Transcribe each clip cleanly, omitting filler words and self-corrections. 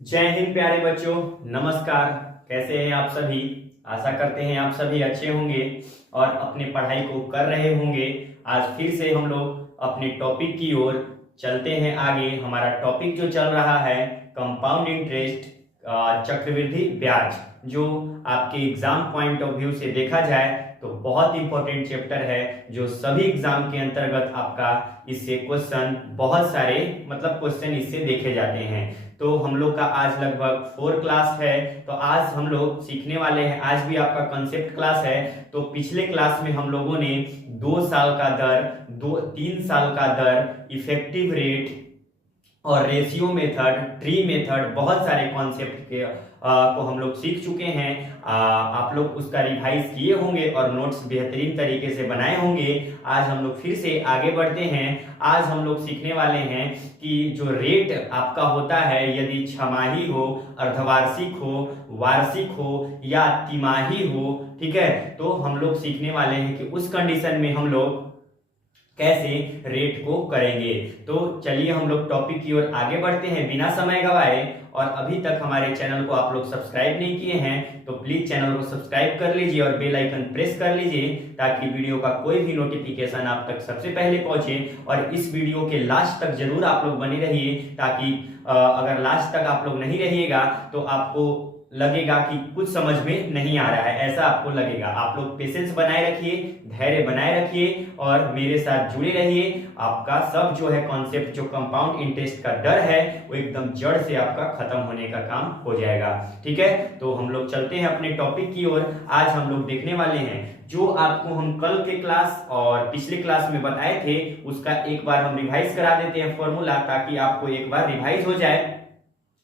जय हिंद प्यारे बच्चों। नमस्कार। कैसे हैं आप सभी। आशा करते हैं आप सभी अच्छे होंगे और अपने पढ़ाई को कर रहे होंगे। आज फिर से हम लोग अपने टॉपिक की ओर चलते हैं आगे। हमारा टॉपिक जो चल रहा है कंपाउंड इंटरेस्ट, चक्रवृद्धि ब्याज, जो आपके एग्जाम पॉइंट ऑफ व्यू से देखा जाए तो बहुत इंपॉर्टेंट चैप्टर है, जो सभी एग्जाम के अंतर्गत आपका इससे क्वेश्चन बहुत सारे क्वेश्चन इससे देखे जाते हैं। तो हम लोग का आज लगभग 4 क्लास है, तो आज हम लोग सीखने वाले हैं। आज भी आपका कंसेप्ट क्लास है। तो पिछले क्लास में हम लोगों ने 2 साल का दर, 3 साल का दर, इफेक्टिव रेट और रेशियो मेथड, ट्री मेथड, बहुत सारे कॉन्सेप्ट के को हम लोग सीख चुके हैं। आप लोग उसका रिवाइज किए होंगे और नोट्स बेहतरीन तरीके से बनाए होंगे। आज हम लोग फिर से आगे बढ़ते हैं। आज हम लोग सीखने वाले हैं कि जो रेट आपका होता है, यदि छमाही हो, अर्धवार्षिक हो, वार्षिक हो या तिमाही हो, ठीक है, तो हम लोग सीखने वाले हैं कि उस कंडीशन में हम लोग कैसे रेट को करेंगे। तो चलिए हम लोग टॉपिक की ओर आगे बढ़ते हैं बिना समय गवाए। और अभी तक हमारे चैनल को आप लोग सब्सक्राइब नहीं किए हैं तो प्लीज चैनल को सब्सक्राइब कर लीजिए और बेल आइकन प्रेस कर लीजिए, ताकि वीडियो का कोई भी नोटिफिकेशन आप तक सबसे पहले पहुंचे। और इस वीडियो के लास्ट तक जरूर आप लोग बने रहिए, ताकि अगर लास्ट तक आप लोग नहीं रहिएगा तो आपको लगेगा कि कुछ समझ में नहीं आ रहा है, ऐसा आपको लगेगा। आप लोग पेशेंस बनाए रखिए, धैर्य बनाए रखिए और मेरे साथ जुड़े रहिए। आपका सब जो है कॉन्सेप्ट, जो कंपाउंड इंटरेस्ट का डर है, वो एकदम जड़ से आपका खत्म होने का काम हो जाएगा। ठीक है, तो हम लोग चलते हैं अपने टॉपिक की ओर। आज हम लोग देखने वाले हैं जो आपको हम कल के क्लास और पिछले क्लास में बताए थे, उसका एक बार हम रिवाइज करा देते हैं फॉर्मूला, ताकि आपको एक बार रिवाइज हो जाए।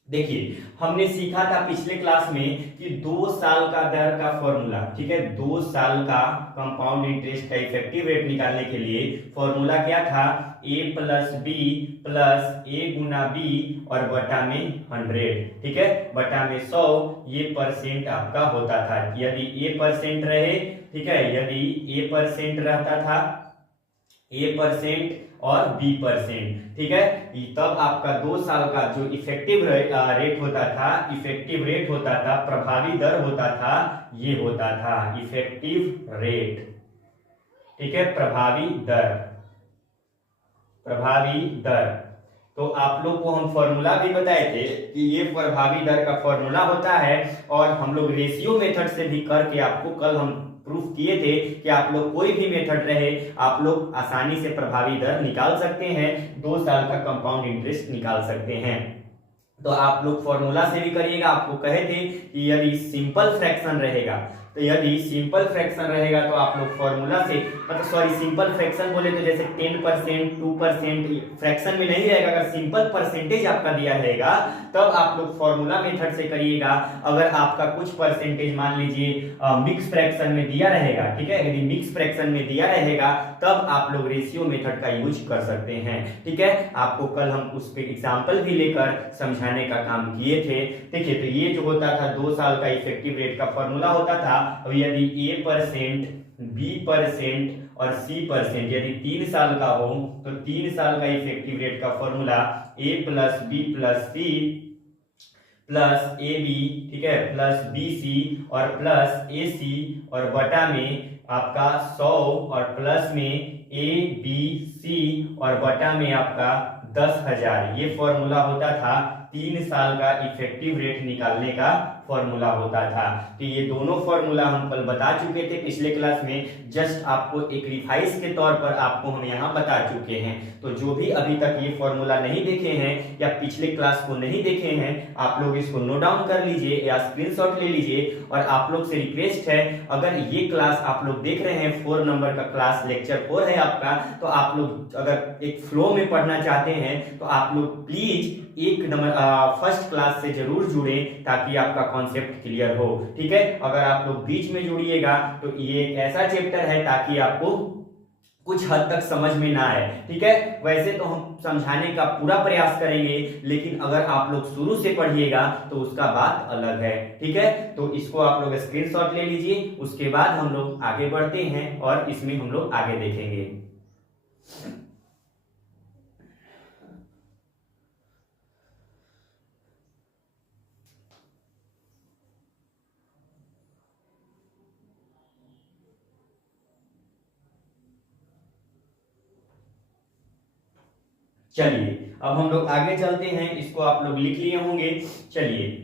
देखिए, हमने सीखा था पिछले क्लास में कि 2 साल का दर का फॉर्मूला, ठीक है, 2 साल का कंपाउंड इंटरेस्ट का इफेक्टिव रेट निकालने के लिए फॉर्मूला क्या था, a plus B plus A गुना बी और बटा में 100, ठीक है, बटा में 100, ये परसेंट आपका होता था। यदि a परसेंट रहे, ठीक है, यदि a परसेंट रहता था, a% और b%, ठीक है, तब आपका 2 साल का जो इफेक्टिव रेट होता था, इफेक्टिव रेट होता था, प्रभावी दर होता था, ये होता था इफेक्टिव रेट, ठीक है, प्रभावी दर, प्रभावी दर। तो आप लोग को हम फॉर्मूला भी बताए थे कि ये प्रभावी दर का फॉर्मूला होता है, और हम लोग रेशियो मेथड से भी करके आपको कल हम प्रूफ किए थे कि आप लोग कोई भी मेथड रहे, आप लोग आसानी से प्रभावी दर निकाल सकते हैं, 2 साल का कंपाउंड इंटरेस्ट निकाल सकते हैं। तो आप लोग फॉर्मूला से भी करिएगा। आपको कहे थे कि यदि सिंपल फ्रैक्शन रहेगा, तो यदि सिंपल फ्रैक्शन रहेगा तो आप लोग फॉर्मूला से, सिंपल फ्रैक्शन बोले तो जैसे 10%, 2% फ्रैक्शन में नहीं रहेगा। अगर सिंपल परसेंटेज आपका दिया रहेगा तब आप लोग फॉर्मूला मेथड से करिएगा। अगर आपका कुछ परसेंटेज मान लीजिए मिक्स फ्रैक्शन में दिया रहेगा, ठीक है, यदि मिक्स फ्रैक्शन में दिया रहेगा तब आप लोग रेशियो मेथड का यूज कर सकते हैं। ठीक है, आपको कल हम उस पे एग्जांपल भी लेकर समझाने का काम किए थे। देखिए, तो ये जो होता था 2 साल का इफेक्टिव रेट का फॉर्मूला होता था। अब यदि a%, b% और c%, यदि 3 साल का हो तो 3 साल का इफेक्टिव रेट का formula a plus B plus C plus A B, ठीक है, प्लस बी सी और प्लस ए सी और बटा में आपका 100 और प्लस में ए बी सी और बटा में आपका 10,000, ये फॉर्मूला होता था 3 साल का इफेक्टिव रेट निकालने का फॉर्मूला होता था। तो ये दोनों फॉर्मूला हम कल बता चुके थे पिछले क्लास में, जस्ट आपको एक रिवाइज के तौर पर आपको हम यहाँ बता चुके हैं। तो जो भी अभी तक ये फॉर्मूला नहीं देखे हैं या पिछले क्लास को नहीं देखे हैं, आप लोग इसको नोट डाउन कर लीजिए या स्क्रीनशॉट ले लीजिए। और आप लोग से रिक्वेस्ट है, अगर ये क्लास आप लोग देख रहे हैं, 4 नंबर का क्लास लेक्चर 4 है आपका, तो आप लोग अगर एक फ्लो में पढ़ना चाहते हैं तो आप लोग प्लीज एक नंबर फर्स्ट क्लास से जरूर जुड़े, ताकि आपका कॉन्सेप्ट क्लियर हो। ठीक है, अगर आप लोग बीच में जुड़िएगा तो ये एक ऐसा चैप्टर है ताकि आपको कुछ हद तक समझ में ना आए। ठीक है, वैसे तो हम समझाने का पूरा प्रयास करेंगे, लेकिन अगर आप लोग शुरू से पढ़िएगा तो उसका बात अलग है। ठीक है, तो इसको आप लोग स्क्रीनशॉट ले लीजिए, उसके बाद हम लोग आगे बढ़ते हैं और इसमें हम लोग आगे देखेंगे। चलिए अब हम लोग आगे चलते हैं, इसको आप लोग लिख लिए होंगे। चलिए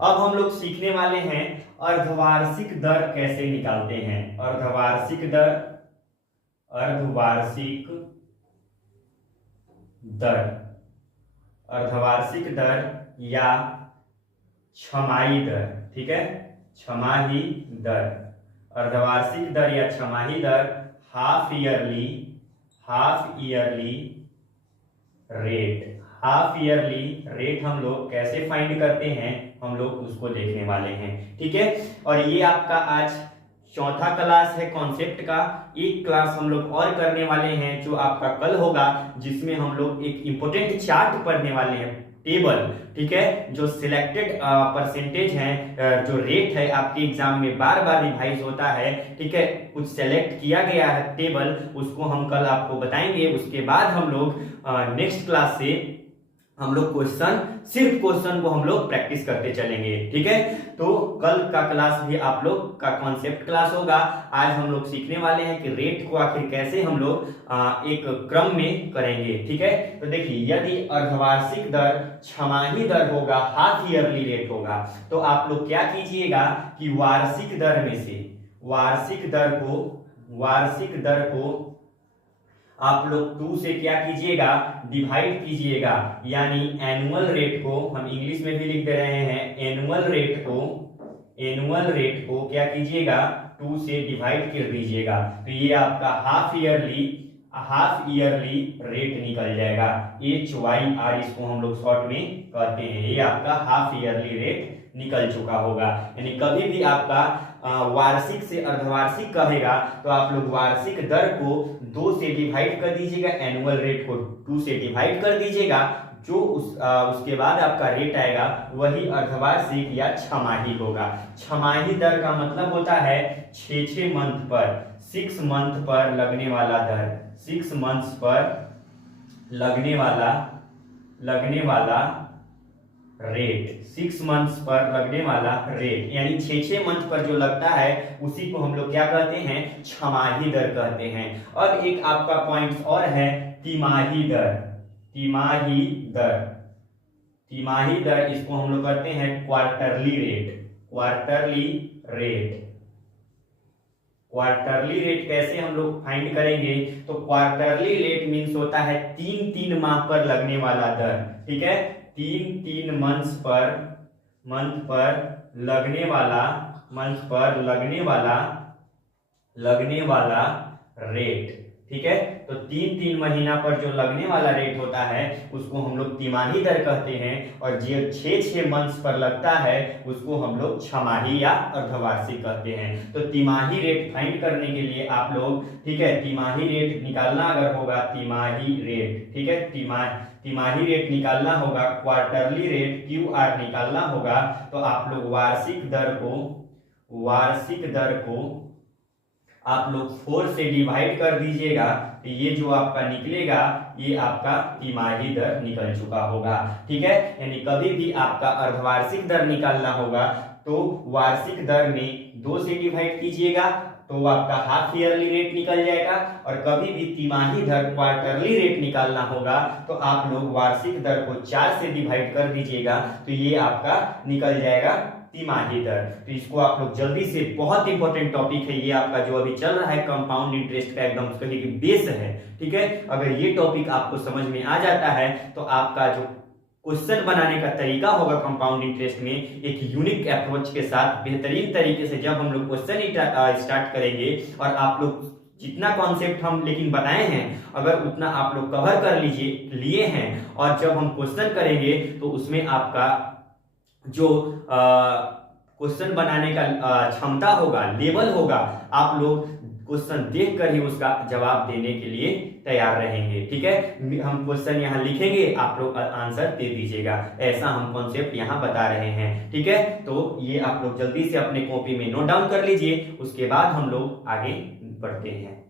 अब हम लोग सीखने वाले हैं अर्धवार्षिक दर कैसे निकालते हैं। अर्धवार्षिक दर, अर्धवार्षिक दर, अर्धवार्षिक दर या छमाही दर, ठीक है, छमाही दर, अर्धवार्षिक दर या छमाही दर, half yearly rate. Half yearly rate हम लोग कैसे फाइंड करते हैं, हम लोग उसको देखने वाले हैं, ठीक है। और ये आपका आज चौथा क्लास है कॉन्सेप्ट का। एक क्लास हम लोग और करने वाले हैं जो आपका कल होगा, जिसमें हम लोग एक इंपॉर्टेंट चार्ट पढ़ने वाले हैं, टेबल, ठीक है, जो सिलेक्टेड परसेंटेज है, जो रेट है आपके एग्जाम में बार बार रिवाइज होता है, ठीक है, कुछ सेलेक्ट किया गया है टेबल, उसको हम कल आपको बताएंगे। उसके बाद हम लोग नेक्स्ट क्लास से हम लोग सिर्फ क्वेश्चन को हम लोग प्रैक्टिस करते चलेंगे, ठीक है। तो कल का क्लास भी आप लोग का कॉन्सेप्ट क्लास होगा। आज हम लोग सीखने वाले हैं कि रेट को आखिर कैसे हम लोग एक क्रम में करेंगे, ठीक है। तो देखिए, यदि अर्धवार्षिक दर छमाही दर होगा, हाफ ईयरली रेट होगा, तो आप लोग क्या कीजिएगा कि वार्षिक दर में से वार्षिक दर को आप लोग 2 से क्या कीजिएगा, डिवाइड कीजिएगा, यानी एनुअल रेट को हम इंग्लिश में भी लिख दे रहे हैं, एनुअल रेट को क्या कीजिएगा, 2 से डिवाइड कर दीजिएगा। तो ये आपका हाफ ईयरली रेट निकल जाएगा। HYR इसको हम लोग शॉर्ट में कहते हैं। ये आपका हाफ ईयरली रेट निकल चुका होगा। यानी कभी भी आपका वार्षिक से अर्धवार्षिक कहेगा तो आप लोग वार्षिक दर को 2 से डिवाइड कर दीजिएगा, एनुअल रेट को 2 से डिवाइड कर दीजिएगा, जो उसके बाद आपका रेट आएगा वही अर्धवार्षिक या छमाही होगा। छमाही दर का मतलब होता है 6 मंथ पर, 6 मंथ पर लगने वाला दर, 6 मंथ्स पर लगने वाला रेट, 6 मंथ्स पर लगने वाला रेट, यानी 6 मंथ पर जो लगता है उसी को हम लोग क्या कहते हैं, छमाही दर कहते हैं। और एक आपका पॉइंट और है तिमाही दर, इसको हम लोग कहते हैं क्वार्टरली रेट कैसे हम लोग फाइंड करेंगे, तो क्वार्टरली रेट मीन्स होता है 3 माह पर लगने वाला दर, ठीक है, 3 मंथ पर लगने वाला रेट, ठीक है। तो 3 महीना पर जो लगने वाला रेट होता है उसको हम लोग तिमाही दर कहते हैं, और जो 6 मंथ्स पर लगता है उसको हम लोग छमाही या अर्धवार्षिक कहते हैं। तो तिमाही रेट फाइंड करने के लिए आप लोग, ठीक है, तिमाही रेट निकालना अगर होगा, तिमाही रेट, ठीक है, तिमाही रेट निकालना होगा, क्वार्टरली रेट QR निकालना होगा, तो आप लोग वार्षिक दर को आप लोग 4 से डिवाइड कर दीजिएगा, तो ये जो आपका निकलेगा ये आपका तिमाही दर निकल चुका होगा, ठीक है। यानी कभी भी आपका अर्धवार्षिक दर निकालना होगा तो वार्षिक दर में 2 से डिवाइड कीजिएगा, तो आपका हाफ ईयरली रेट निकल जाएगा। और कभी भी तिमाही दर क्वार्टरली रेट निकालना होगा तो आप लोग वार्षिक दर को 4 से डिवाइड कर दीजिएगा, तो ये आपका निकल जाएगा तिमाही दर। तो इसको आप लोग जल्दी से, बहुत इंपॉर्टेंट टॉपिक है ये आपका जो अभी चल रहा है कंपाउंड इंटरेस्ट का, एकदम कहिए कि बेस है, ठीक है। अगर ये टॉपिक आपको समझ में आ जाता है तो आपका जो क्वेश्चन बनाने का तरीका होगा कंपाउंड इंटरेस्ट में, एक यूनिक अप्रोच के साथ बेहतरीन तरीके से जब हम लोग क्वेश्चन स्टार्ट करेंगे, और आप लोग जितना कॉन्सेप्ट हम लेकिन बनाए हैं अगर उतना आप लोग कवर कर लिए हैं, और जब हम क्वेश्चन करेंगे तो उसमें आपका जो क्वेश्चन बनाने का क्षमता होगा, लेवल होगा, आप लोग क्वेश्चन देखकर ही उसका जवाब देने के लिए तैयार रहेंगे, ठीक है। हम क्वेश्चन यहाँ लिखेंगे, आप लोग आंसर दे दीजिएगा, ऐसा हम कॉन्सेप्ट यहाँ बता रहे हैं, ठीक है। तो ये आप लोग जल्दी से अपने कॉपी में नोट डाउन कर लीजिए, उसके बाद हम लोग आगे बढ़ते हैं।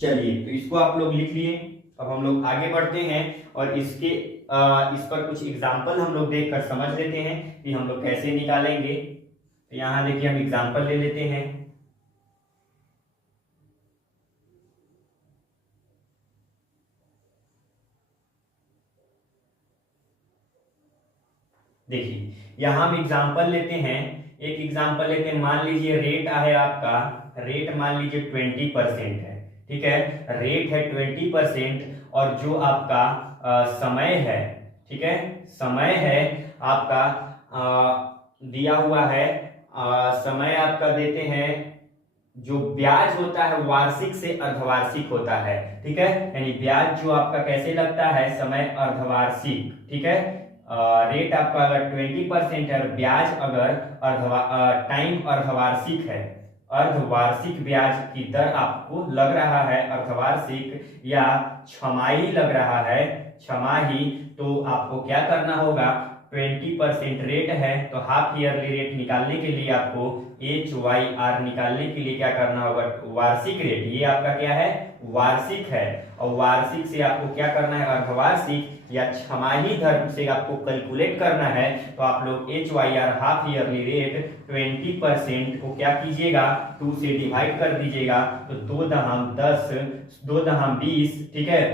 चलिए, तो इसको आप लोग लिख लिए। अब हम लोग आगे बढ़ते हैं और इस पर कुछ एग्जाम्पल हम लोग देखकर समझ लेते हैं कि हम लोग कैसे निकालेंगे। तो यहाँ देखिए हम एग्जाम्पल ले लेते हैं। देखिए यहाँ हम एग्जाम्पल लेते हैं, एक एग्जाम्पल लेते हैं। मान लीजिए रेट है आपका, रेट मान लीजिए 20% है, ठीक है, रेट है 20% और जो आपका समय है, ठीक है, समय है आपका दिया हुआ है, समय आपका देते हैं, जो ब्याज होता है वार्षिक से अर्धवार्षिक होता है, ठीक है, यानी ब्याज जो आपका कैसे लगता है, समय अर्धवार्षिक, ठीक है। रेट आपका अगर 20% है और ब्याज अगर टाइम अर्धवार्षिक है, अर्धवार्षिक ब्याज की दर आपको लग रहा है अर्धवार्षिक या छमाही लग रहा है, छमाही, तो आपको क्या करना होगा, 20% रेट है तो हाफ ईयरली रेट निकालने के लिए आपको HYR निकालने के लिए क्या करना होगा, वार्षिक रेट, ये आपका क्या है, वार्षिक है, और वार्षिक से आपको क्या करना है, अर्धवार्षिक या छमाही दर से आपको कैलकुलेट करना है। तो आप लोग HYR हाफ ईयरली रेट 20% को क्या कीजिएगा, 2 से डिवाइड कर दीजिएगा, तो 2 दहम 10, 2 दहम 20, ठीक है,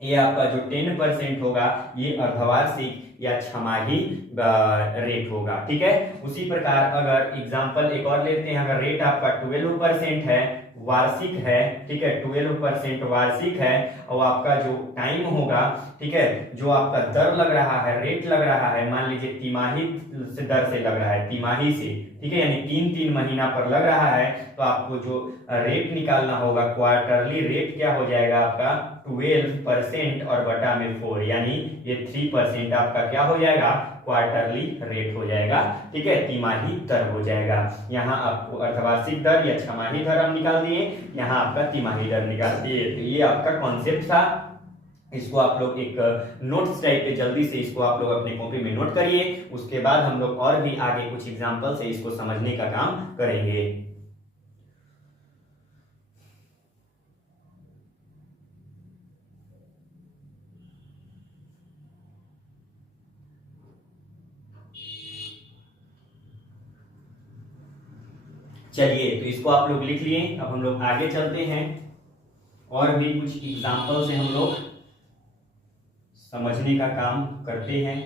ये आपका जो 10% होगा ये अर्धवार्षिक या छमाही रेट होगा, ठीक है। उसी प्रकार अगर एग्जांपल एक और लेते हैं, अगर रेट आपका 12% है, वार्षिक है, ठीक है, 12% वार्षिक है, और आपका जो टाइम होगा, ठीक है, जो आपका दर लग रहा है, रेट लग रहा है, मान लीजिए तिमाही से दर से लग रहा है, तिमाही से, ठीक है, यानी 3-3 महीना पर लग रहा है, तो आपको जो रेट निकालना होगा, क्वार्टरली रेट क्या हो जाएगा आपका 12% और बटा में 4, यानी ये 3% आपका क्या हो जाएगा, क्वार्टरली रेट हो जाएगा, ठीक है, तिमाही दर हो जाएगा। यहाँ आपको अर्धवार्षिक दर या छमाही दर हम निकाल दिए, यहाँ आपका तिमाही दर निकाल दिए। तो ये आपका कॉन्सेप्ट था, इसको आप लोग एक नोट्स टाइप पे जल्दी से इसको आप लोग अपनी कॉपी में नोट करिए, उसके बाद हम लोग और भी आगे कुछ एग्जाम्पल से इसको समझने का काम करेंगे। चलिए, तो इसको आप लोग लिख लिए। अब हम लोग आगे चलते हैं और भी कुछ एग्जाम्पल से हम लोग समझने का काम करते हैं।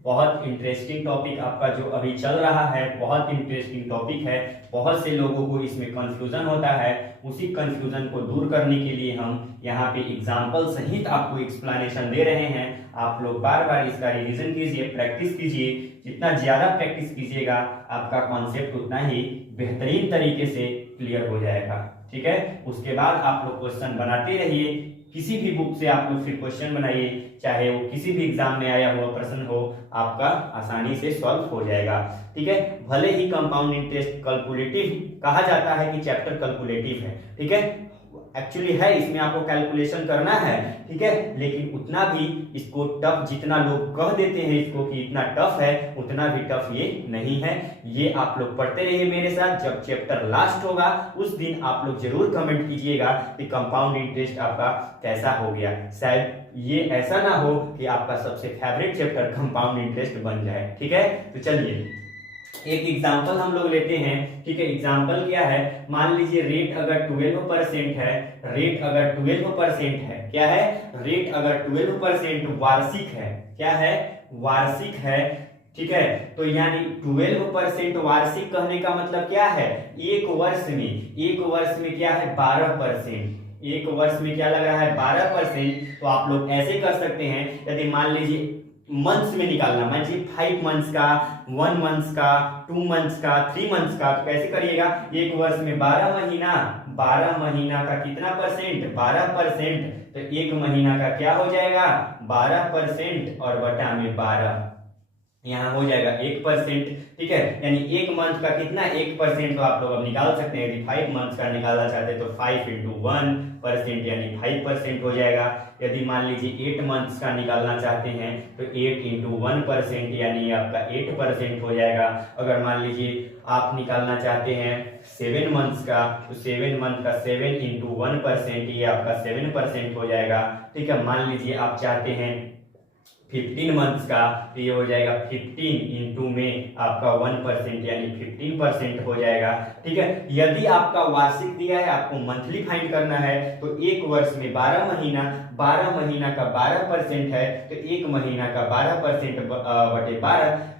बहुत इंटरेस्टिंग टॉपिक आपका जो अभी चल रहा है, बहुत इंटरेस्टिंग टॉपिक है, बहुत से लोगों को इसमें कंफ्यूजन होता है, उसी कंफ्यूजन को दूर करने के लिए हम यहाँ पे एग्जाम्पल सहित आपको एक्सप्लेनेशन दे रहे हैं। आप लोग बार बार इसका रिवीजन कीजिए, प्रैक्टिस कीजिए, जितना ज्यादा प्रैक्टिस कीजिएगा आपका कॉन्सेप्ट उतना ही बेहतरीन तरीके से क्लियर हो जाएगा, ठीक है। उसके बाद आप लोग क्वेश्चन बनाते रहिए, किसी भी बुक से आप लोग फिर क्वेश्चन बनाइए, चाहे वो किसी भी एग्जाम में आया हुआ प्रश्न हो, आपका आसानी से सॉल्व हो जाएगा, ठीक है। भले ही कंपाउंड इंटरेस्ट कैलकुलेटिव कहा जाता है कि चैप्टर कैलकुलेटिव है, ठीक है, एक्चुअली है, इसमें आपको कैलकुलेशन करना है, ठीक है, लेकिन उतना भी इसको टफ, जितना लोग कह देते हैं इसको कि इतना टफ है, उतना भी टफ ये नहीं है। ये आप लोग पढ़ते रहिए मेरे साथ, जब चैप्टर लास्ट होगा उस दिन आप लोग जरूर कमेंट कीजिएगा कि कंपाउंड इंटरेस्ट आपका कैसा हो गया। शायद ये ऐसा ना हो कि आपका सबसे फेवरेट चैप्टर कंपाउंड इंटरेस्ट बन जाए, ठीक है। तो चलिए एक एग्जाम्पल हम लोग लेते हैं, ठीक है। एग्जाम्पल क्या है, मान लीजिए रेट अगर 12% है, रेट अगर 12% है, क्या है, रेट अगर 12% वार्षिक है, क्या है, वार्षिक है, ठीक है। तो यानी 12% वार्षिक कहने का मतलब क्या है, एक वर्ष में क्या है 12%, एक वर्ष में क्या लग रहा है 12%। तो आप लोग ऐसे कर सकते हैं, यदि मान लीजिए मंथ्स में निकालना, मान लीजिए 5 मंथ्स का, 1 मंथ्स का, 2 मंथ्स का, 3 मंथ्स का, तो कैसे करिएगा, एक वर्ष में 12 महीना, 12 महीना का कितना परसेंट, 12%, तो एक महीना का क्या हो जाएगा 12% और बटा में 12, यहाँ हो जाएगा 1%, ठीक है। यानी एक मंथ का कितना 1%, तो आप लोग अब निकाल सकते हैं। यदि 5 मंथ का निकालना चाहते हैं तो 5 इंटू 1% यानी 5% हो जाएगा। यदि मान लीजिए 8 मंथ्स का निकालना चाहते हैं तो 8 इंटू 1% यानी आपका 8% हो जाएगा। अगर मान लीजिए आप निकालना चाहते हैं 7 मंथ्स का तो 7 मंथ का 7 इंटू 1% ये आपका 7% हो जाएगा, ठीक है। मान लीजिए आप चाहते हैं 15 मंथ्स का तो ये हो जाएगा 15 इंटू में आपका 1% यानी 15% हो जाएगा, ठीक है। यदि आपका वार्षिक दिया है, आपको मंथली फाइंड करना है तो एक वर्ष में 12 महीना का 12% है तो एक महीना का 12% बटे 12।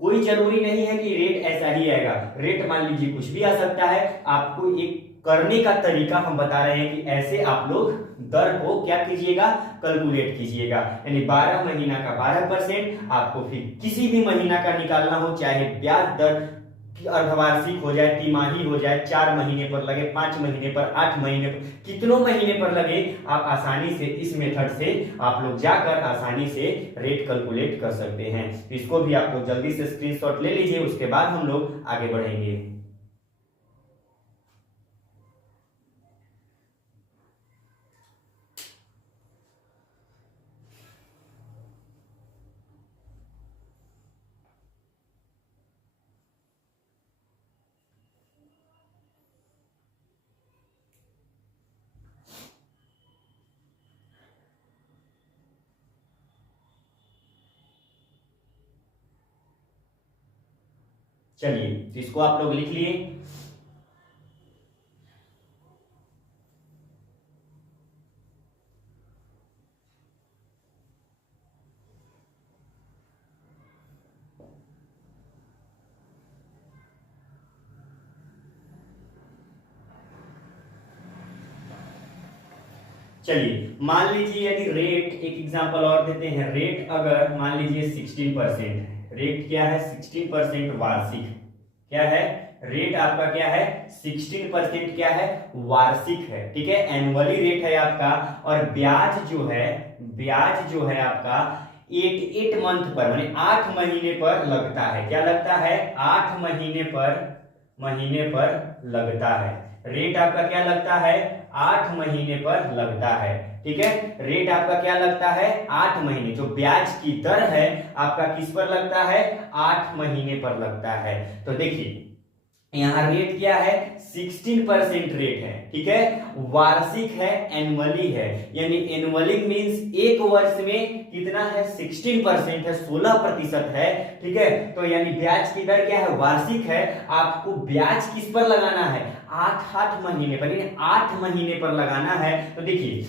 कोई जरूरी नहीं है कि रेट ऐसा ही आएगा, रेट मान लीजिए कुछ भी आ सकता है। आपको एक करने का तरीका हम बता रहे हैं कि ऐसे आप लोग दर को क्या कीजिएगा, कैलकुलेट कीजिएगा। यानी 12 महीना का 12%, आपको फिर किसी भी महीना का निकालना हो, चाहे ब्याज दर अर्धवार्षिक हो जाए, तिमाही हो जाए, 4 महीने पर लगे, 5 महीने पर, 8 महीने पर, कितनों महीने पर लगे, आप आसानी से इस मेथड से आप लोग जाकर आसानी से रेट कैलकुलेट कर सकते हैं। इसको भी आप लोग जल्दी से स्क्रीनशॉट ले लीजिए, उसके बाद हम लोग आगे बढ़ेंगे। चलिए तो इसको आप लोग लिख लिए। चलिए मान लीजिए यदि रेट, एक एग्जांपल और देते हैं। रेट अगर मान लीजिए 16% है, रेट क्या है 16% वार्षिक, क्या है रेट आपका क्या है 16% क्या है वार्षिक है, ठीक है। एनुअली रेट है आपका, और ब्याज जो है आपका 8 मंथ पर माने 8 महीने पर लगता है। क्या लगता है 8 महीने पर लगता है। रेट आपका क्या लगता है 8 महीने पर लगता है, ठीक है। रेट आपका क्या लगता है 8 महीने, जो ब्याज की दर है आपका किस पर लगता है 8 महीने पर लगता है। तो देखिए यहाँ रेट क्या है 16% रेट है, ठीक है। वार्षिक है, एनुअली है, यानी एनुअली मींस एक वर्ष में कितना है 16% है, 16% है, ठीक है। तो यानी ब्याज की दर क्या है वार्षिक है। आपको ब्याज किस पर लगाना है 8 महीने पर, यानी 8 महीने पर लगाना है। तो देखिए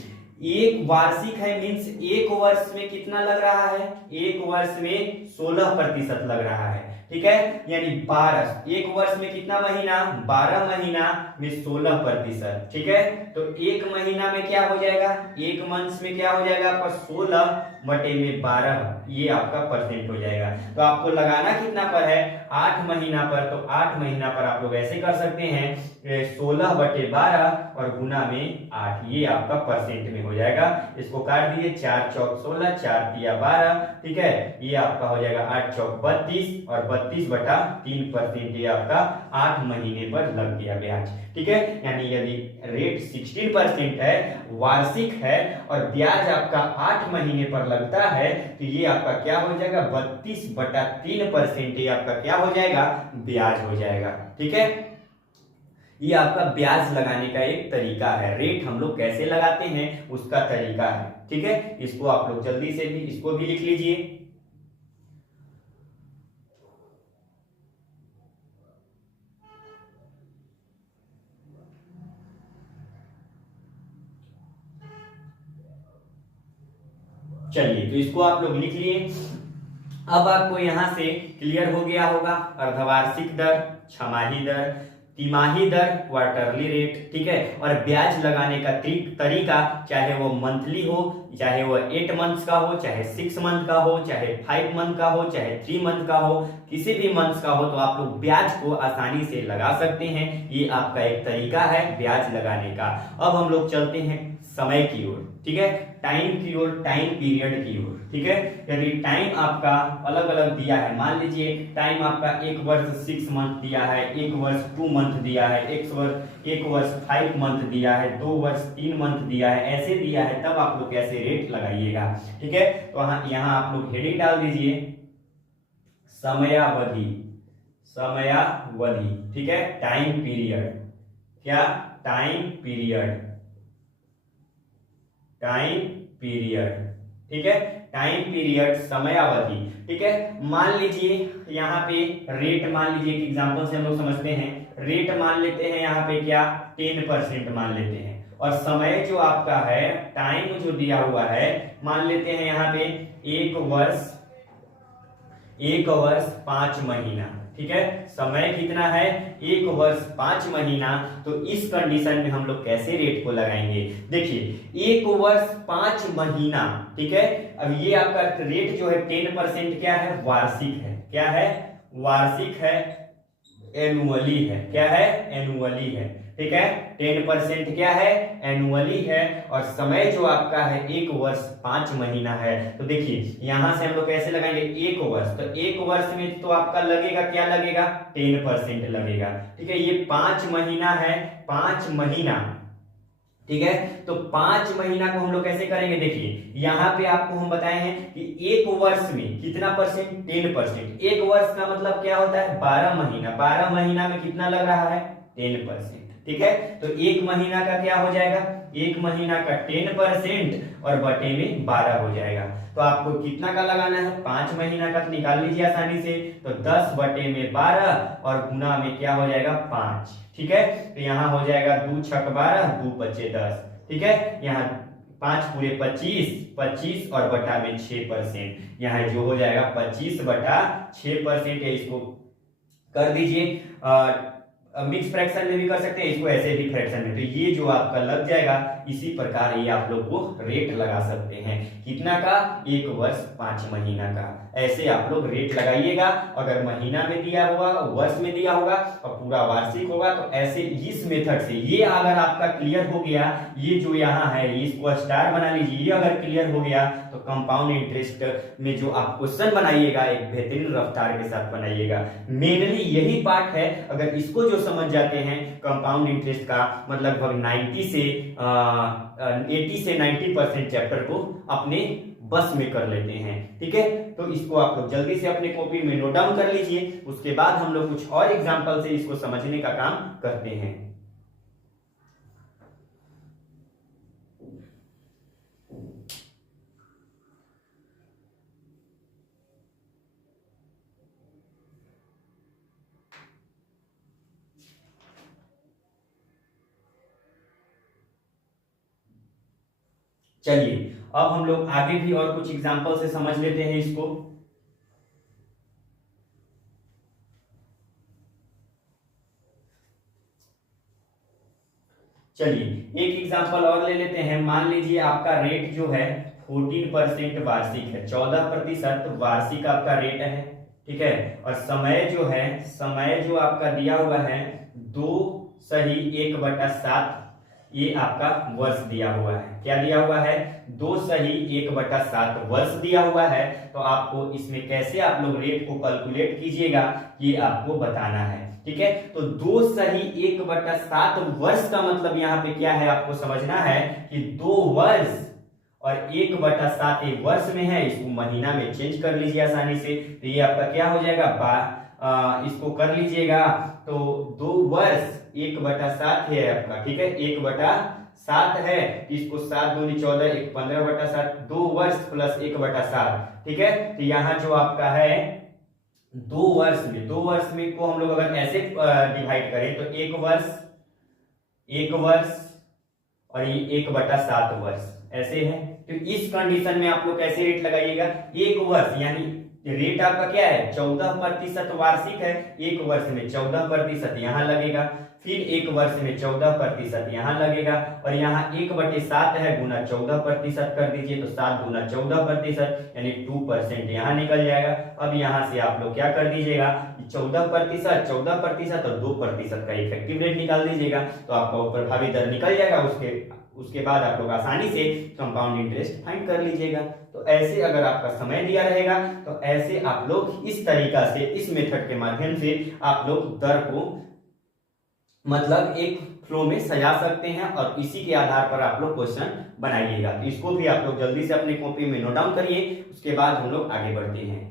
एक वार्षिक है मींस एक वर्ष में कितना लग रहा है, एक वर्ष में 16% लग रहा है, ठीक है। यानी 12 एक वर्ष में कितना महीना 12 महीना में 16%, ठीक है। तो एक महीना में क्या हो जाएगा, एक मंथ में क्या हो जाएगा आपका 16 बटे में 12, ये आपका परसेंट हो जाएगा। तो आपको लगाना कितना पर है 8 महीना पर, तो 8 महीना पर आप लोग ऐसे कर सकते हैं 16 बटे 12 और गुना में 8, ये आपका परसेंट में हो जाएगा। इसको काट दिए 4 चौक 16, 4 तिया 12, ठीक है। ये आपका हो जाएगा 8 चौक 32 और 32 बटा 3%, ये आपका 8 महीने पर लग गया ब्याज, ठीक है। यानी यदि रेट 16% है, वार्षिक है और ब्याज आपका 8 महीने पर लगता है तो ये आपका क्या हो जाएगा 32 बटा 3%, ये आपका क्या हो जाएगा ब्याज हो जाएगा, ठीक है। ये आपका ब्याज लगाने का एक तरीका है। रेट हम लोग कैसे लगाते हैं उसका तरीका है, ठीक है। इसको आप लोग जल्दी से भी इसको भी लिख लीजिए। चलिए तो इसको आप लोग लिख लिए। अब आपको यहां से क्लियर हो गया होगा अर्धवार्षिक दर, छमाही दर, तिमाही दर, क्वार्टरली रेट, ठीक है। और ब्याज लगाने का तरीका चाहे वो मंथली हो, चाहे वो 8 मंथ्स का हो, चाहे 6 मंथ का हो, चाहे 5 मंथ का हो, चाहे 3 मंथ का हो, किसी भी मंथ का हो, तो आप लोग ब्याज को आसानी से लगा सकते हैं। ये आपका एक तरीका है ब्याज लगाने का। अब हम लोग चलते हैं समय की ओर, ठीक है। टाइम की ओर, टाइम पीरियड की ओर। ठीक है, यदि टाइम आपका अलग अलग दिया है, मान लीजिए टाइम आपका एक वर्ष 6 मंथ दिया है, एक वर्ष 2 मंथ दिया है, एक वर्ष 5 मंथ दिया है, 2 वर्ष 3 मंथ दिया है, ऐसे दिया है, तब आप लोग कैसे रेट लगाइएगा। ठीक है, तो यहाँ आप लोग हेडिंग डाल दीजिए समयावधि, समयावधि। ठीक है, टाइम पीरियड, क्या, टाइम पीरियड, टाइम पीरियड। ठीक है, टाइम पीरियड, समयावधि। ठीक है, मान लीजिए यहाँ पे रेट, मान लीजिए एक एग्जांपल से हम लोग समझते हैं, रेट मान लेते हैं यहाँ पे क्या 10% मान लेते हैं, और समय जो आपका है, टाइम जो दिया हुआ है, मान लेते हैं यहाँ पे एक वर्ष 5 महीना। ठीक है, समय कितना है, 1 वर्ष 5 महीना। तो इस कंडीशन में हम लोग कैसे रेट को लगाएंगे, देखिए 1 वर्ष 5 महीना। ठीक है, अब ये आपका रेट जो है 10% क्या है, वार्षिक है, क्या है, वार्षिक है, एनुअली है, क्या है, एनुअली है। ठीक है, 10% क्या है, एनुअली है, और समय जो आपका है 1 वर्ष 5 महीना है। तो देखिए यहां से हम लोग कैसे लगाएंगे, 1 वर्ष, तो 1 वर्ष में तो आपका लगेगा, क्या लगेगा, 10% लगेगा। ठीक है, ये 5 महीना है, 5 महीना। ठीक है, तो 5 महीना को हम लोग कैसे करेंगे, देखिए यहाँ पे आपको हम बताए हैं कि 1 वर्ष में कितना परसेंट, 10%। 1 वर्ष का मतलब क्या होता है, 12 महीना, 12 महीना में कितना लग रहा है, 10%। ठीक है, तो 1 महीना का क्या हो जाएगा, 1 महीना का 10% और बटे में 12 हो जाएगा। तो आपको कितना का लगाना है, 5 महीना का, तो निकाल लीजिए आसानी से, तो 10 बटे में 12 और गुना में क्या हो जाएगा, 5। ठीक है, तो यहाँ हो जाएगा 2 छक 12, 2 बचे 10। ठीक है, यहाँ 5 पूरे 25 और बटा में 6%, यहाँ जो हो जाएगा 25 बटा 6% है। इसको कर दीजिए, मिक्स फ्रैक्शन में भी कर सकते हैं, इसको ऐसे भी फ्रैक्शन में। तो ये जो आपका लग जाएगा, इसी प्रकार ये आप लोग को रेट लगा सकते हैं, कितना का, 1 वर्ष 5 महीना का। ऐसे आप लोग रेट लगाइएगा। अगर महीना में दिया होगा, वर्ष में दिया होगा और पूरा वार्षिक होगा, तो ऐसे इस मेथड से, ये अगर आपका क्लियर हो गया, ये जो यहाँ है इसको स्टार बना लीजिए, ये अगर क्लियर हो गया तो कंपाउंड इंटरेस्ट में जो आप क्वेश्चन बनाइएगा एक बेहतरीन रफ्तार के साथ बनाइएगा। मेनली यही पार्ट है, अगर इसको जो समझ जाते हैं कंपाउंड इंटरेस्ट का, मतलब लगभग 80 से 90% चैप्टर को अपने बस में कर लेते हैं। ठीक है, तो इसको आप लोग जल्दी से अपने कॉपी में नोट डाउन कर लीजिए। उसके बाद हम लोग कुछ और एग्जांपल से इसको समझने का काम करते हैं। चलिए अब हम लोग आगे भी और कुछ एग्जांपल से समझ लेते हैं इसको। चलिए एक एग्जांपल और ले लेते हैं। मान लीजिए आपका रेट जो है 14% वार्षिक है, 14% वार्षिक आपका रेट है। ठीक है, और समय जो है, समय जो आपका दिया हुआ है 2/1/7, ये आपका वर्ष दिया हुआ है। क्या दिया हुआ है, 2/1/7 वर्ष दिया हुआ है। तो आपको इसमें कैसे आप लोग रेट को कैलकुलेट कीजिएगा, ये आपको बताना है। ठीक है, तो 2/1/7 वर्ष का मतलब यहाँ पे क्या है, आपको समझना है कि 2 वर्ष और 1/7 एक वर्ष में है, इसको महीना में चेंज कर लीजिए आसानी से। तो ये आपका क्या हो जाएगा, इसको कर लीजिएगा, तो 2 वर्ष 1/7 है आपका। ठीक है, 1/7 है, इसको 7 दूनी 14, 1 15/7, 2 वर्ष प्लस 1/7। ठीक है, तो यहाँ जो आपका है 2 वर्ष में को हम लोग अगर ऐसे डिवाइड करें तो 1 वर्ष और ये 1/7 वर्ष ऐसे है। तो इस कंडीशन में आप लोग कैसे रेट लगाइएगा, 1 वर्ष यानी रेट आपका क्या है, 14% वार्षिक है, 1 वर्ष में 14% यहाँ लगेगा, फिर 1 वर्ष में 14% यहाँ लगेगा, और यहाँ 1/7 है, गुना 14% कर दीजिए, तो 7 गुना 14% यानी 2% यहाँ निकल जाएगा। अब यहाँ से आप लोग क्या कर दीजिएगा, 14% और 2% का इफेक्टिव रेट निकाल दीजिएगा, तो आपका प्रभावी दर निकल जाएगा। उसके उसके बाद आप लोग आसानी से कंपाउंड इंटरेस्ट फाइंड कर लीजिएगा। तो ऐसे अगर आपका समय दिया रहेगा तो ऐसे आप लोग इस तरीका से, इस मेथड के माध्यम से आप लोग दर को मतलब एक फ्लो में सजा सकते हैं और इसी के आधार पर आप लोग क्वेश्चन बनाइएगा। तो इसको भी आप लोग जल्दी से अपनी कॉपी में नोट डाउन करिए, उसके बाद हम लोग आगे बढ़ते हैं।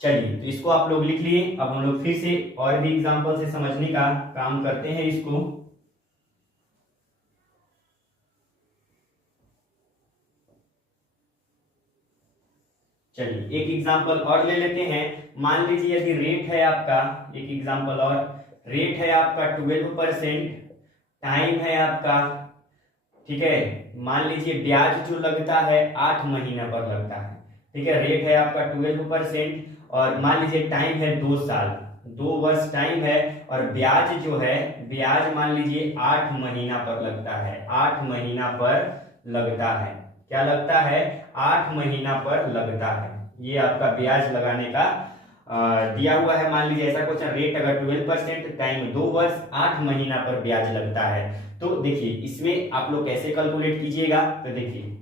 चलिए, तो इसको आप लोग लिख लिए। अब हम लोग फिर से और भी एग्जांपल से समझने का काम करते हैं इसको। चलिए एक एग्जांपल और ले लेते हैं। मान लीजिए यदि रेट है आपका, एक एग्जांपल और, रेट है आपका 12%, टाइम है आपका, ठीक है, मान लीजिए ब्याज जो लगता है 8 महीना पर लगता है, ठीक है, रेट है आपका 12% और मान लीजिए टाइम है 2 साल, 2 वर्ष टाइम है और ब्याज जो है, ब्याज मान लीजिए 8 महीना पर लगता है, 8 महीना पर लगता है, क्या लगता है, 8 महीना पर लगता है। ये आपका ब्याज लगाने का दिया हुआ है। मान लीजिए ऐसा क्वेश्चन, रेट अगर 12%, टाइम 2 वर्ष, 8 महीना पर ब्याज लगता है। तो देखिए इसमें आप लोग कैसे कैलकुलेट कीजिएगा, तो देखिए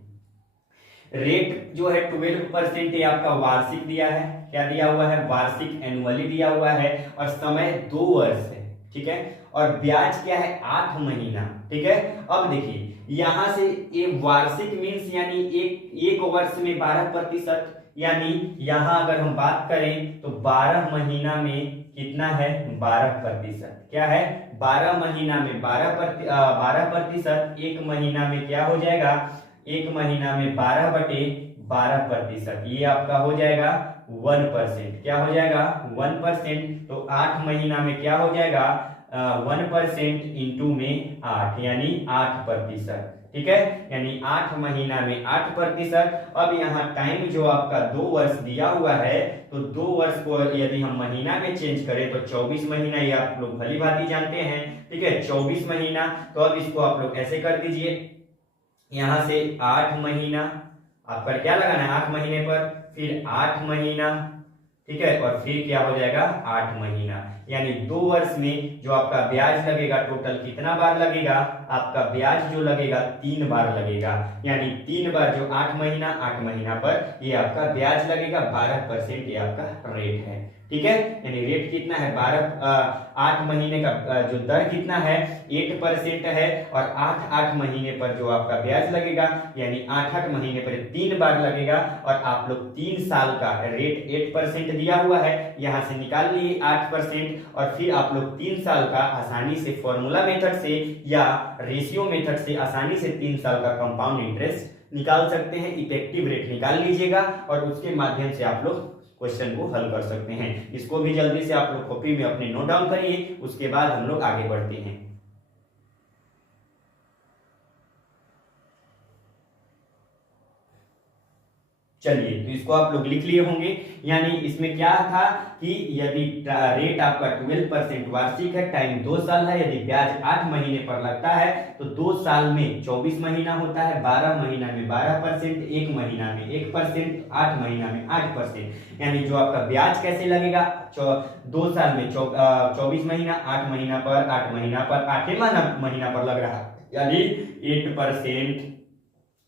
रेट जो है 12% ये आपका वार्षिक दिया है, क्या दिया हुआ है, वार्षिक, एनुअली दिया हुआ है और समय 2 वर्ष है, ठीक है, और ब्याज क्या है 8 महीना, ठीक है। अब देखिए यहां से ये वार्षिक मीन्स यानी एक वर्ष में 12%, यानी यहां अगर हम बात करें तो 12 महीना में कितना है, 12%, क्या है, 12 महीना में 12%, एक महीना में क्या हो जाएगा, एक महीना में 12/12%, ये आपका हो जाएगा 1%, क्या हो जाएगा 1%। तो 8 महीना में क्या हो जाएगा 1% इंटू में 8 यानी 8%, ठीक है, यानी 8 महीना में 8%। अब यहाँ टाइम जो आपका 2 वर्ष दिया हुआ है, तो 2 वर्ष को यदि हम महीना में चेंज करें तो 24 महीना, ये आप लोग भली भांति जानते हैं, ठीक है, 24 महीना। तो अब इसको आप लोग ऐसे कर दीजिए, यहां से 8 महीना आपका क्या लगाना है 8 महीने पर, फिर 8 महीना, ठीक है, और फिर क्या हो जाएगा 8 महीना, यानी 2 वर्ष में जो आपका ब्याज लगेगा टोटल कितना बार लगेगा, आपका ब्याज जो लगेगा 3 बार लगेगा, यानी 3 बार जो 8 महीना पर ये आपका ब्याज लगेगा, 12% ये आपका रेट है, ठीक है, यानी रेट कितना है 8 महीने का जो दर कितना है 8% है और 8 महीने पर जो आपका ब्याज लगेगा यानी 8 महीने पर 3 बार लगेगा और आप लोग 3 साल का रेट 8% दिया हुआ है, यहां से निकाल लिए 8% और फिर आप लोग 3 साल का आसानी से फॉर्मूला मेथड से या रेशियो मेथड से आसानी से 3 साल का कंपाउंड इंटरेस्ट निकाल सकते हैं, इफेक्टिव रेट निकाल लीजिएगा और उसके माध्यम से आप लोग क्वेश्चन को हल कर सकते हैं। इसको भी जल्दी से आप लोग कॉपी में अपने नोट डाउन करिए, उसके बाद हम लोग आगे बढ़ते हैं। चलिए, तो इसको आप लोग लिख लिए होंगे, यानी इसमें क्या था कि यदि रेट आपका 12% वार्षिक है, टाइम 2 साल है, यदि ब्याज 8 महीने पर लगता है तो 2 साल में 24 महीना होता है, 12 महीना में 12%, एक महीना में 1%, 8 महीना में 8%, यानी जो आपका ब्याज कैसे लगेगा 2 साल में 24 महीना, 8 महीना पर 8 महीना पर 8 महीना पर लग रहा है, यानी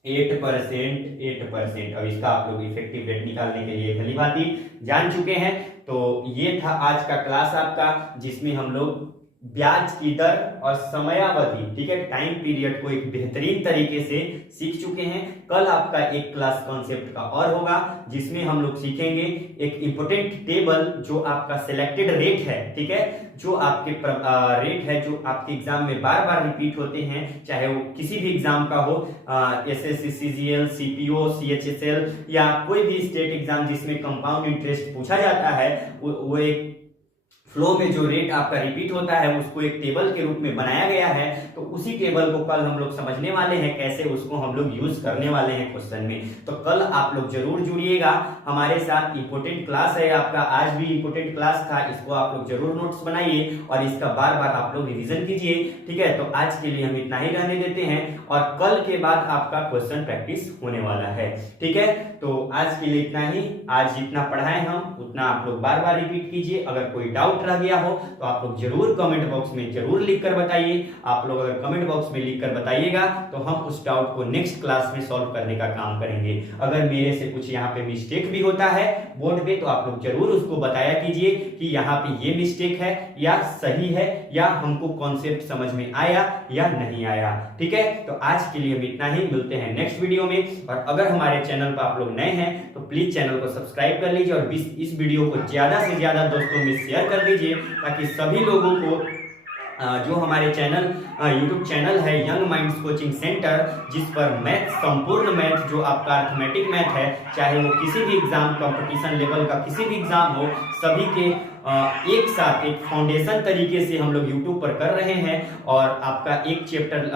8%। अब इसका आप लोग इफेक्टिव रेट निकालने के लिए भली भांति जान चुके हैं। तो ये था आज का क्लास आपका, जिसमें हम लोग ब्याज की दर और समयावधि, ठीक है, टाइम पीरियड को एक बेहतरीन तरीके से सीख चुके हैं। कल आपका एक क्लास कॉन्सेप्ट का और होगा, जिसमें हम लोग सीखेंगे एक इंपोर्टेंट टेबल जो आपका सिलेक्टेड रेट है, ठीक है, जो आपके रेट है जो आपके एग्जाम में बार बार रिपीट होते हैं, चाहे वो किसी भी एग्जाम का हो, एसएससी, सीजीएल, सीपीओ, सीएचएसएल या कोई भी स्टेट एग्जाम जिसमें कंपाउंड इंटरेस्ट पूछा जाता है, वो एक फ्लो में जो रेट आपका रिपीट होता है उसको एक टेबल के रूप में बनाया गया है। तो उसी टेबल को कल हम लोग समझने वाले हैं, कैसे उसको हम लोग यूज करने वाले हैं क्वेश्चन में। तो कल आप लोग जरूर जुड़िएगा हमारे साथ। इंपोर्टेंट क्लास है आपका, आज भी इंपोर्टेंट क्लास था, इसको आप लोग जरूर नोट्स बनाइए और इसका बार बार आप लोग रिविजन कीजिए। ठीक है, तो आज के लिए हम इतना ही रहने देते हैं और कल के बाद आपका क्वेश्चन प्रैक्टिस होने वाला है। ठीक है, तो आज के लिए इतना ही। आज जितना पढ़ाए हम उतना आप लोग बार बार रिपीट कीजिए। अगर कोई डाउट रह गया हो तो आप लोग जरूर कमेंट बॉक्स में जरूर लिख कर बताइए। आप लोग अगर कमेंट बॉक्स में लिख कर बताइएगा तो हम उस डाउट को नेक्स्ट क्लास में सॉल्व करने का काम करेंगे। अगर मेरे से कुछ यहाँ पे मिस्टेक भी होता है बोर्ड पे तो आप लोग जरूर उसको बताया कीजिए कि यहाँ पे ये मिस्टेक है या सही है, या हमको कॉन्सेप्ट समझ में आया या नहीं आया। ठीक है, तो आज के लिए हम इतना ही, मिलते हैं नेक्स्ट वीडियो में। और अगर हमारे चैनल पर आप लोग नए हैं तो प्लीज चैनल को सब्सक्राइब कर लीजिए और इस वीडियो को ज्यादा से ज्यादा दोस्तों में शेयर कर दीजिए, ताकि सभी लोगों को जो हमारे चैनल यूट्यूब चैनल है यंग माइंड्स कोचिंग सेंटर, जिस पर मैथ, संपूर्ण मैथ, जो आपका अर्थमेटिक मैथ है, चाहे वो किसी भी एग्जाम, कंपटीशन लेवल का किसी भी एग्जाम हो, सभी के एक साथ एक फाउंडेशन तरीके से हम लोग यूट्यूब पर कर रहे हैं। और आपका एक chapter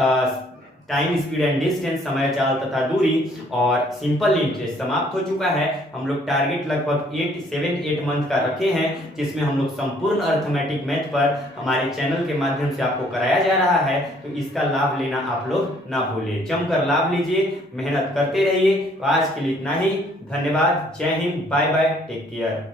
time, speed and distance, समय, चाल तथा दूरी और सिंपल इंटरेस्ट समाप्त हो चुका है। हम लोग टारगेट लगभग 7-8 मंथ का रखे हैं, जिसमें हम लोग संपूर्ण अर्थमेटिक मैथ पर हमारे चैनल के माध्यम से आपको कराया जा रहा है। तो इसका लाभ लेना आप लोग ना भूलिए, जमकर लाभ लीजिए, मेहनत करते रहिए। तो आज के लिए इतना ही, धन्यवाद, जय हिंद, बाय बाय, टेक केयर।